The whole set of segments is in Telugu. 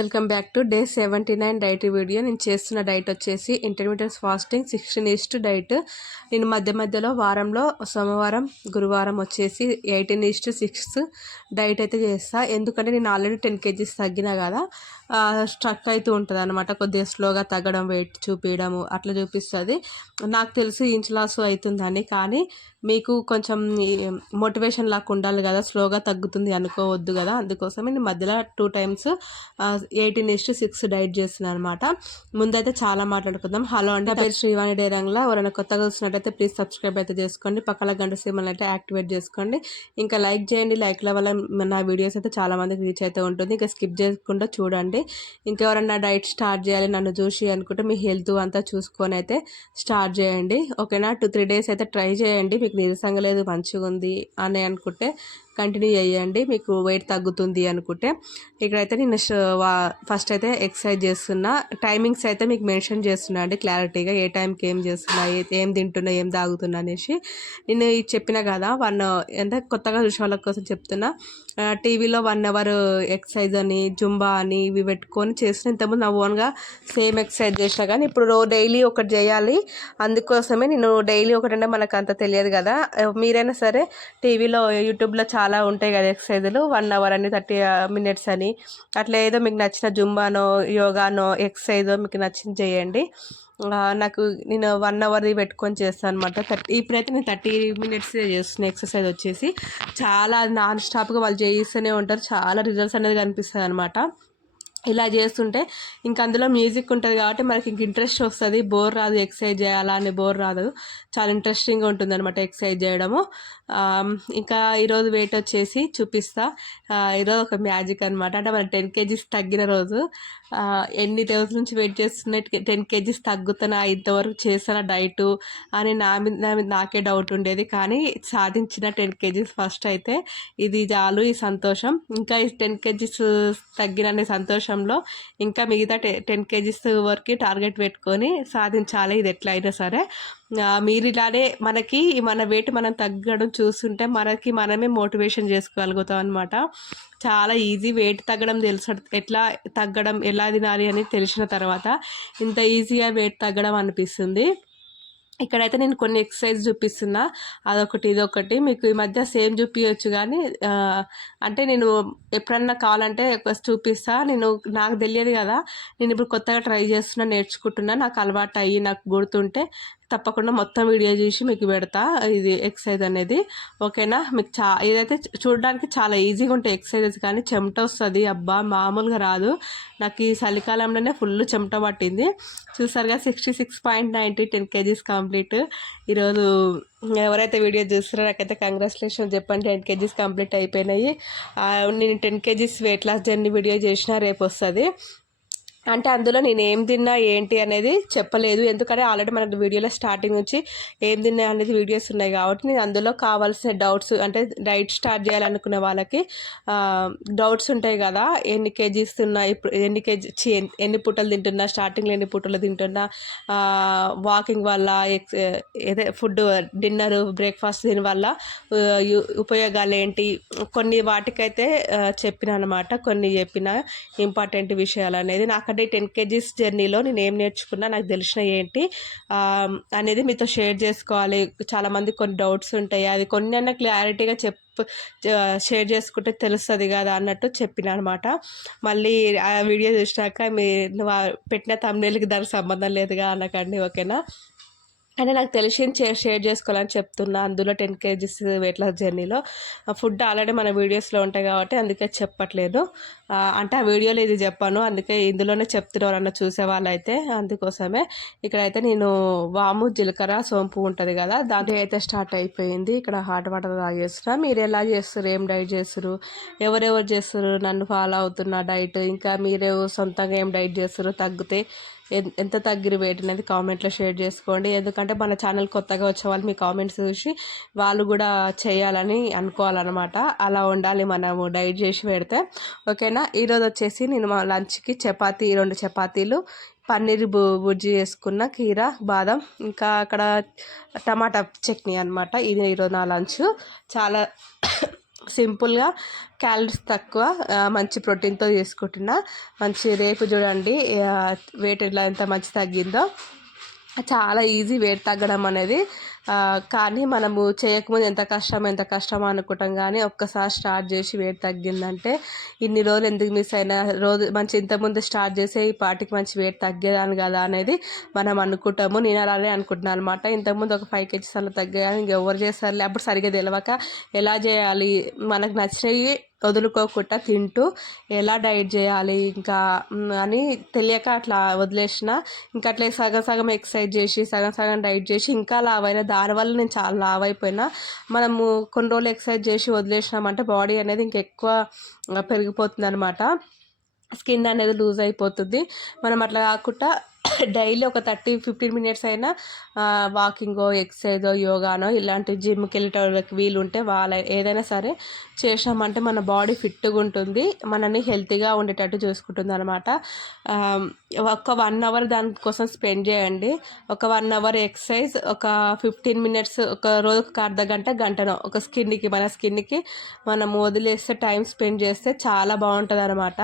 Welcome back to day 79 diet video. నేను చేస్తున్న డైట్ వచ్చేసి ఇంటర్మీడియట్ ఫాస్టింగ్ 16 డైట్. నేను మధ్యలో వారంలో సోమవారం గురువారం వచ్చేసి 18:6 డైట్ అయితే చేస్తా. ఎందుకంటే నేను ఆల్రెడీ 10 kgs తగ్గినా కదా, స్ట్రక్ అవుతూ ఉంటుంది అనమాట. కొద్దిగా స్లోగా తగ్గడం, వెయిట్ చూపించడము అట్లా చూపిస్తుంది. నాకు తెలుసు ఇంచ్ లాస్ అవుతుందని, కానీ మీకు కొంచెం మోటివేషన్ లాగా ఉండాలి కదా, స్లోగా తగ్గుతుంది అనుకోవద్దు కదా. అందుకోసమే నేను మధ్యలో 2 times 18:6 డైట్ చేస్తున్నాను అనమాట. ముందైతే చాలా మాట్లాడుకుందాం. హలో అండి, నా పేరు శ్రీవాణి డేరంగ్లా. ఎవరైనా కొత్తగా వచ్చినట్టయితే ప్లీజ్ సబ్స్క్రైబ్ అయితే చేసుకోండి, పక్కన గంట సింబల్ అయితే యాక్టివేట్ చేసుకోండి, ఇంకా లైక్ చేయండి. లైక్ల వల్ల నా వీడియోస్ అయితే చాలా మందికి రీచ్ అయితే ఉంటుంది. ఇంకా స్కిప్ చేయకుండా చూడండి. ఇంకెవరన్నా డైట్ స్టార్ట్ చేయాలి నన్ను చూసి అనుకుంటే మీ హెల్త్ అంతా చూసుకొని అయితే స్టార్ట్ చేయండి, ఓకేనా. 2-3 days అయితే ట్రై చేయండి. మీకు నీరసంగా లేదు, మంచిగా ఉంది అని అనుకుంటే కంటిన్యూ చేయండి, మీకు వెయిట్ తగ్గుతుంది అనుకుంటే. ఇక్కడైతే నేను ఫస్ట్ అయితే ఎక్సర్సైజ్ చేస్తున్నా. టైమింగ్స్ అయితే మీకు మెన్షన్ చేస్తున్నా అండి క్లారిటీగా, ఏ టైంకి ఏం చేస్తున్నా, ఏం తింటున్నా, ఏం తాగుతున్నా అనేసి. నేను ఇది చెప్పిన కదా, అంటే కొత్తగా చూసే వాళ్ళ కోసం చెప్తున్నా. టీవీలో 1 hour ఎక్సర్సైజ్ అని, జుంబా అని ఇవి పెట్టుకొని చేసిన. ఇంతకుముందు నా ఓన్గా సేమ్ ఎక్సర్సైజ్ చేసిన, కానీ ఇప్పుడు డైలీ ఒకటి చేయాలి. అందుకోసమే నేను డైలీ ఒకటంటే మనకు అంత తెలియదు కదా. మీరైనా సరే టీవీలో యూట్యూబ్లో చాలా ఉంటాయి కదా ఎక్సర్సైజులు, 1 hour అని, 30 minutes అని, అట్లా ఏదో మీకు నచ్చిన జుంబానో యోగానో ఎక్సర్సైజో మీకు నచ్చింది చేయండి. నేను 1 hour పెట్టుకొని చేస్తాను అనమాట. ఇప్పుడైతే నేను 30 minutes చేస్తున్నా. ఎక్సర్సైజ్ వచ్చేసి చాలా నాన్ స్టాప్గా వాళ్ళు చేయిస్తూనే ఉంటారు, చాలా రిజల్ట్స్ అనేది కనిపిస్తుంది అనమాట. ఇలా చేస్తుంటే ఇంకా అందులో మ్యూజిక్ ఉంటుంది కాబట్టి మనకి ఇంక ఇంట్రెస్ట్ వస్తుంది, బోర్ రాదు. ఎక్సర్సైజ్ చేయాలా అని బోర్ రాదు, చాలా ఇంట్రెస్టింగ్గా ఉంటుంది అనమాట ఎక్సర్సైజ్ చేయడము. ఇంకా ఈరోజు వెయిట్ వచ్చేసి చూపిస్తా. ఈరోజు ఒక మ్యాజిక్ అనమాట. అంటే మన 10 kgs తగ్గిన రోజు. ఎన్ని రోజుల నుంచి వెయిట్ చేస్తున్నా 10 kgs తగ్గుతున్నా, ఇంతవరకు చేస్తున్న డైటు అని నా మీద నాకే డౌట్ ఉండేది, కానీ సాధించిన 10 kgs ఫస్ట్ అయితే. ఇది చాలు, ఈ సంతోషం. ఇంకా ఈ 10 kgs తగ్గిన సంతోషంలో ఇంకా మిగతా 10 kgs వరకు టార్గెట్ పెట్టుకొని సాధించాలి, ఇది ఎట్లా అయినా సరే. మీరు ఇలానే మన వెయిట్ మనం తగ్గడం చూస్తుంటే మనమే మోటివేషన్ చేసుకోగలుగుతాం అనమాట. చాలా ఈజీ వెయిట్ తగ్గడం తెలుసు, ఎట్లా తగ్గడం, ఎలా తినాలి అని తెలిసిన తర్వాత ఇంత ఈజీగా వెయిట్ తగ్గడం అనిపిస్తుంది. ఇక్కడైతే నేను కొన్ని ఎక్సర్సైజ్ చూపిస్తున్నా, అదొకటి ఇదొకటి. మీకు ఈ మధ్య సేమ్ చూపించవచ్చు, కానీ అంటే నేను ఎప్పుడన్నా కావాలంటే చూపిస్తా. నాకు తెలియదు కదా, నేను ఇప్పుడు కొత్తగా ట్రై చేస్తున్నా, నేర్చుకుంటున్నా. నాకు అలవాటు అయ్యి నాకు గుర్తుంటే తప్పకుండా మొత్తం వీడియో చూసి మీకు పెడతా ఇది ఎక్సర్సైజ్ అనేది, ఓకేనా. మీకు ఇదైతే చూడడానికి చాలా ఈజీగా ఉంటాయి ఎక్సర్సైజెస్, కానీ చెమట వస్తుంది అబ్బా, మామూలుగా రాదు. నాకు ఈ చలికాలంలోనే ఫుల్ చెమట పట్టింది. చూసారుగా 66.90 10 kgs కంప్లీట్. ఈరోజు ఎవరైతే వీడియో చూస్తారో నాకైతే కంగ్రాచులేషన్ చెప్పండి, 10 kgs కంప్లీట్ అయిపోయినాయి. నేను 10 kgs weight loss journey video చేసిన, రేపు వస్తుంది. అంటే అందులో నేను ఏం తిన్నా ఏంటి అనేది చెప్పలేదు, ఎందుకంటే ఆల్రెడీ మన వీడియోలో స్టార్టింగ్ నుంచి ఏం తిన్నా అనేది వీడియోస్ ఉన్నాయి కాబట్టి. నేను అందులో కావాల్సిన డౌట్స్, అంటే డైట్ స్టార్ట్ చేయాలనుకునే వాళ్ళకి డౌట్స్ ఉంటాయి కదా, ఎన్ని కేజీస్ తిన్నా, ఇప్పుడు ఎన్ని పూటలు తింటున్నా, స్టార్టింగ్లో ఎన్ని పూటలు తింటున్నా, వాకింగ్ వల్ల, ఫుడ్ డిన్నర్ బ్రేక్ఫాస్ట్ దీనివల్ల ఉపయోగాలు ఏంటి, కొన్ని వాటికైతే చెప్పిన అనమాట. కొన్ని చెప్పిన ఇంపార్టెంట్ విషయాలు అనేది. నాకంటే 10 kgs జర్నీలో నేను ఏం నేర్చుకున్నా, నాకు తెలిసిన ఏంటి అనేది మీతో షేర్ చేసుకోవాలి. చాలామంది కొన్ని డౌట్స్ ఉంటాయి, అది కొన్ని అన్న క్లారిటీగా షేర్ చేసుకుంటే తెలుస్తుంది కదా అన్నట్టు చెప్పిన అనమాట. మళ్ళీ ఆ వీడియో చూసినాక నువ్వు పెట్టిన thumbnailకి దానికి సంబంధం లేదుగా అనకండి, ఓకేనా. అంటే నాకు తెలిసింది షేర్ చేసుకోవాలని చెప్తున్నా. అందులో 10 kgs వెయిట్ లాస్ జర్నీలో ఫుడ్ ఆల్రెడీ మన వీడియోస్లో ఉంటాయి కాబట్టి అందుకే చెప్పట్లేదు. అంటే ఆ వీడియోలో ఇది చెప్పాను, అందుకే ఇందులోనే చెప్తున్నారు అన్న చూసే వాళ్ళైతే, అందుకోసమే. ఇక్కడైతే నేను వాము, జీలకర్ర, సోంపు ఉంటుంది కదా, దాంతో అయితే స్టార్ట్ అయిపోయింది. ఇక్కడ హాట్ వాటర్ తాగేస్తున్నా. మీరు ఎలా చేస్తారు, ఏం డైట్ చేస్తారు, ఎవరెవరు చేస్తారు నన్ను ఫాలో అవుతున్న డైట్, ఇంకా మీరు సొంతంగా ఏం డైట్ చేస్తారు, తగ్గితే ఎంత తగ్గిరి వెయిట్ అనేది కామెంట్లో షేర్ చేసుకోండి. ఎందుకంటే మన ఛానల్ కొత్తగా వచ్చే వాళ్ళు మీ కామెంట్స్ చూసి వాళ్ళు కూడా చేయాలని అనుకోవాలన్నమాట. అలా ఉండాలి మనము డైట్ చేసి పెడితే, ఓకేనా. ఈరోజు వచ్చేసి నేను మా లంచ్కి 2 చపాతీలు, పన్నీర్ బుజ్జి వేసుకున్న, కీర, బాదం, ఇంకా అక్కడ టమాటా చట్నీ అనమాట. ఇది ఈరోజు నా లంచ్. చాలా సింపుల్గా క్యాలరీస్ తక్కువ మంచి ప్రోటీన్తో తీసుకుంటున్నా. రేపు చూడండి వెయిట్ ఎంత మంచి తగ్గిందో. చాలా ఈజీ వెయిట్ తగ్గడం అనేది. కానీ మనము చేయకముందు ఎంత కష్టం అనుకుంటాం, కానీ ఒక్కసారి స్టార్ట్ చేసి వెయిట్ తగ్గిందంటే ఇన్ని రోజులు ఎందుకు మిస్ అయినా, రోజు మంచి ఇంతకుముందు స్టార్ట్ చేసే ఈ పాటికి మంచి వెయిట్ తగ్గేదాన్ని కదా అనేది మనం అనుకుంటాము. నేను అలానే అనుకుంటున్నాను అనమాట. ఇంతకుముందు ఒక 5 kgs అలా తగ్గాను, ఇంకెవరు చేస్తారులే అప్పుడు సరిగ్గా తెలియక ఎలా చేయాలి, మనకు నచ్చినవి వదులుకోకుండా తింటూ ఎలా డైట్ చేయాలి ఇంకా అని తెలియక అట్లా వదిలేసిన. ఇంకా అట్లే సగం సగం ఎక్సర్సైజ్ చేసి సగం సగం డైట్ చేసి ఇంకా లావ్ అయినా. దానివల్ల నేను చాలా లావ్ అయిపోయినా. మనము కొన్ని రోజులు ఎక్సర్సైజ్ చేసి వదిలేసినామంటే బాడీ అనేది ఇంకెక్కువ పెరిగిపోతుంది అనమాట. స్కిన్ అనేది లూజ్ అయిపోతుంది. మనం అట్లా కాకుండా డైలీ ఒక 30-15 మినిట్స్ అయినా వాకింగో ఎక్సర్సైజో యోగానో ఇలాంటి జిమ్కి వెళ్ళేటోళ్ళకి వీలుంటే ఏదైనా సరే చేసామంటే మన బాడీ ఫిట్గా ఉంటుంది, మనని హెల్తీగా ఉండేటట్టు చూసుకుంటుంది అనమాట. ఒక 1 hour దానికోసం స్పెండ్ చేయండి. ఒక 1 hour ఎక్సర్సైజ్, ఒక 15 minutes, ఒక రోజుకి ఒక అర్ధ గంట గంటనో ఒక మన స్కిన్కి మనం వదిలేస్తే టైం స్పెండ్ చేస్తే చాలా బాగుంటుంది అనమాట.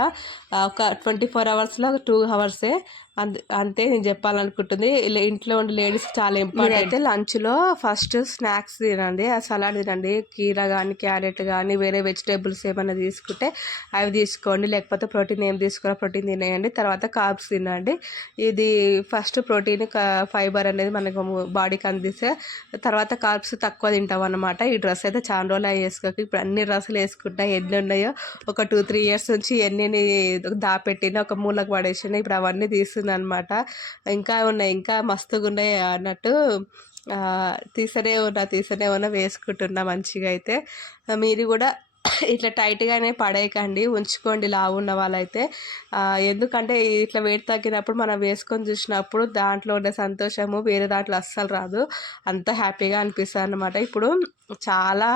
ఒక 24 hours 2 hours అంతే నేను చెప్పాలనుకుంటుంది. ఇలా ఇంట్లో ఉండే లేడీస్కి చాలా ఇంపార్టెంట్. అయితే లంచ్లో ఫస్ట్ స్నాక్స్ తినండి, ఆ సలాడ్ తినండి. కీరా కానీ క్యారెట్ కానీ వేరే వెజిటేబుల్స్ ఏమైనా తీసుకుంటే అవి తీసుకోండి. లేకపోతే ప్రోటీన్ ఏం తీసుకోవాలో ప్రోటీన్ తినేయండి. తర్వాత కార్బ్స్ తినండి. ఇది ఫస్ట్ ప్రోటీన్ ఫైబర్ అనేది మనకు బాడీకి అందిస్తే తర్వాత కార్బ్స్ తక్కువ తింటాం అన్నమాట. ఈ డ్రెస్ అయితే చాలా రోజులు వేసుకోక ఇప్పుడు అన్ని డ్రెస్సులు వేసుకుంటా. ఎన్ని ఉన్నాయో ఒక 2-3 years నుంచి ఎన్ని దాపెట్టినా ఒక మూలకు పడేసిన. ఇప్పుడు అవన్నీ తీస్తుంది అనమాట. ఇంకా ఉన్నాయి, ఇంకా మస్తుగా ఉన్నాయి అన్నట్టు తీసనే ఉన్నా వేసుకుంటున్నా మంచిగా. అయితే మీరు కూడా ఇట్లా టైట్గానే పడేయకండి, ఉంచుకోండి లావు ఉన్న వాళ్ళైతే. ఎందుకంటే ఇట్లా వెయిట్ తగ్గినప్పుడు మనం వేసుకొని చూసినప్పుడు దాంట్లో ఉండే సంతోషము వేరే దాంట్లో అస్సలు రాదు. అంత హ్యాపీగా అనిపిస్తుంది అన్నమాట. ఇప్పుడు చాలా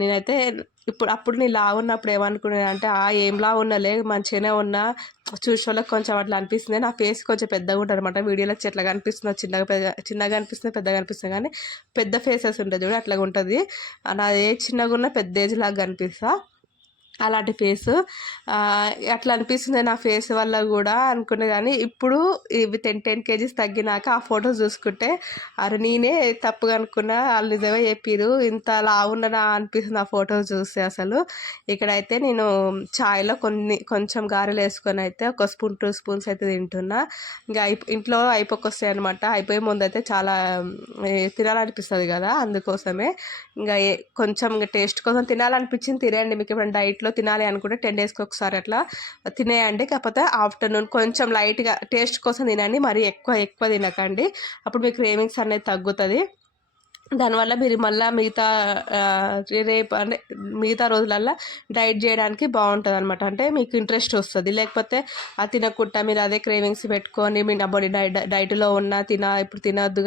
నేనైతే అప్పుడు నేను లావు ఉన్నప్పుడు ఏమనుకున్నాను అంటే ఏం లావు ఉన్నాలే మంచిగానే ఉన్నా, చూసే వాళ్ళకి కొంచెం అట్లా అనిపిస్తుంది. నా ఫేస్ కొంచెం పెద్దగా ఉంటుంది అనమాట. వీడియోలో ఎట్లా కనిపిస్తుంది, చిన్నగా అనిపిస్తుంది, పెద్దగా అనిపిస్తుంది. కానీ పెద్ద ఫేసెస్ ఉంటుంది చూడు అట్లాగా ఉంటుంది. నాది ఏజ్ చిన్నగా ఉన్న పెద్ద ఏజ్ లాగా కనిపిస్తా, అలాంటి ఫేసు. అట్లా అనిపిస్తుంది నా ఫేస్ వల్ల కూడా అనుకునే. కానీ ఇప్పుడు ఇవి 10 kgs తగ్గినాక ఆ ఫొటోస్ చూసుకుంటే అరే నేనే తప్పుగా అనుకున్నా, వాళ్ళు నిజమే చెప్పిరు, ఇంత లావున్నా అనిపిస్తుంది ఆ ఫొటోస్ చూస్తే అసలు. ఇక్కడైతే నేను చాయ్లో కొంచెం గారెలు వేసుకొని అయితే ఒక 1-2 spoons అయితే తింటున్నా. ఇంకా ఇంట్లో అయిపోకొస్తాయి అనమాట. అయిపోయే ముందు అయితే చాలా తినాలనిపిస్తుంది కదా, అందుకోసమే ఇంకా కొంచెం టేస్ట్ కోసం తినాలనిపించింది తినేయండి. మీకు ఇప్పుడు డైట్లో తినాలి అనుకుంటే 10 daysకి ఒకసారి అట్లా తినేయండి. కాకపోతే ఆఫ్టర్నూన్ కొంచెం లైట్గా టేస్ట్ కోసం తినండి, మరి ఎక్కువ తినకండి. అప్పుడు మీకు క్రేవింగ్స్ అనేది తగ్గుతుంది. దానివల్ల మీరు మళ్ళీ రేపు అంటే మిగతా రోజులల్లో డైట్ చేయడానికి బాగుంటుంది అనమాట. అంటే మీకు ఇంట్రెస్ట్ వస్తుంది. లేకపోతే అది తినకుండా మీరు అదే క్రేవింగ్స్ పెట్టుకొని మీ బాడీ డైట్లో ఉన్న ఇప్పుడు తినొద్దు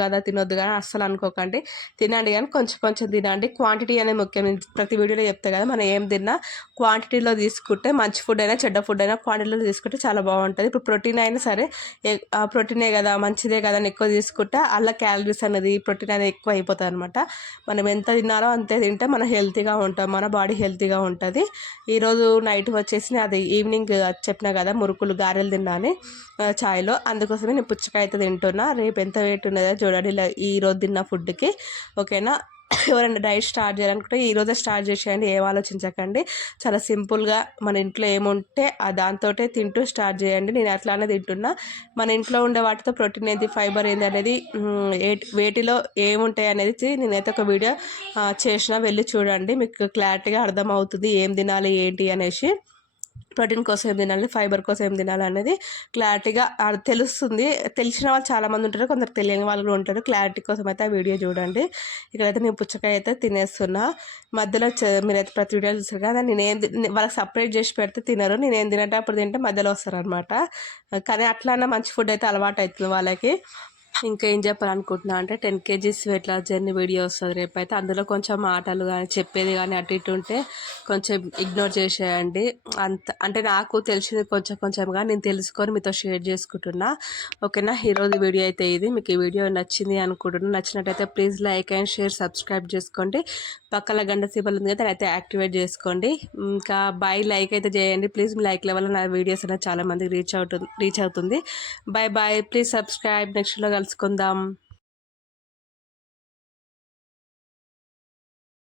కదా అస్సలు అనుకోకండి. తినండి కానీ కొంచెం తినండి. క్వాంటిటీ అనేది ముఖ్యం. ప్రతి వీడియోలో చెప్తే కదా, మనం ఏం తిన్నా క్వాంటిటీలో తీసుకుంటే మంచి ఫుడ్ అయినా చెడ్డ ఫుడ్ అయినా క్వాంటిటీలో తీసుకుంటే చాలా బాగుంటుంది. ఇప్పుడు ప్రోటీన్ అయినా సరే ప్రోటీనే కదా మంచిదే కదా అని ఎక్కువ తీసుకుంటే అలా క్యాలరీస్ అనేది ప్రోటీన్ అనేది ఎక్కువ అయిపోతుంది అనమాట. మనం ఎంత తిన్నారో అంతే తింటే మనం హెల్తీగా ఉంటాం, మన బాడీ హెల్తీగా ఉంటుంది. ఈరోజు నైట్ వచ్చేసి అది ఈవినింగ్ చెప్పినా కదా మురుకులు గారెలు తిన్నాను చాయ్లో, అందుకోసమే నేను పుచ్చకాయ అయితే తింటున్నా. రేపు ఎంత వెయిట్ ఉన్నదో చూడండి ఇలా ఈరోజు తిన్న ఫుడ్కి. ఓకేనా, ఎవరైనా డైట్ స్టార్ట్ చేయాలనుకుంటే ఈరోజే స్టార్ట్ చేసేయండి, ఏం ఆలోచించకండి. చాలా సింపుల్గా మన ఇంట్లో ఏముంటే దాంతో తింటూ స్టార్ట్ చేయండి. నేను అట్లానే తింటున్నా. మన ఇంట్లో ఉండే వాటితో ప్రోటీన్ ఏంటి ఫైబర్ ఏంటి అనేది వేటిలో ఏముంటాయి అనేది నేనైతే ఒక వీడియో చేసిన, వెళ్ళి చూడండి, మీకు క్లారిటీగా అర్థమవుతుంది ఏం తినాలి ఏంటి అనేసి. ప్రోటీన్ కోసం ఏం తినాలి, ఫైబర్ కోసం ఏం తినాలి అనేది క్లారిటీగా తెలుస్తుంది. తెలిసిన వాళ్ళు చాలామంది ఉంటారు, కొందరు తెలియని వాళ్ళు కూడా ఉంటారు. క్లారిటీ కోసం అయితే ఆ వీడియో చూడండి. ఇక్కడైతే నేను పుచ్చకాయ అయితే తినేస్తున్నా. మధ్యలో మీరైతే ప్రతి వీడియో చూస్తారు కదా, వాళ్ళకి సపరేట్ చేసి పెడితే తినరు. నేనేం తినంటే అప్పుడు తింటే మధ్యలో వస్తారు అనమాట. కానీ అట్లనే మంచి ఫుడ్ అయితే అలవాటు అవుతుంది వాళ్ళకి. ఇంకా ఏం చెప్పాలనుకుంటున్నా అంటే 10 kgs weight loss journey video వస్తుంది రేపైతే. అందులో కొంచెం మాటలు కానీ చెప్పేది కానీ అటు ఇటు ఉంటే కొంచెం ఇగ్నోర్ చేసేయండి. అంటే నాకు తెలిసింది కొంచెం కొంచెంగా నేను తెలుసుకొని మీతో షేర్ చేసుకుంటున్నా. ఓకేనా, ఈరోజు వీడియో అయితే ఇది. మీకు ఈ వీడియో నచ్చింది అనుకుంటున్నాను. నచ్చినట్టయితే please like and share, subscribe చేసుకోండి. పక్కన గంట సింబల్ ఉంది కదా, అయితే యాక్టివేట్ చేసుకోండి. ఇంకా బై లైక్ అయితే చేయండి ప్లీజ్. మీ లైక్ లెవెల్ నా వీడియోస్ అనేది చాలా మందికి రీచ్ అవుతుంది. Bye bye, please subscribe. నెక్స్ట్లో కలుసుకుందాం.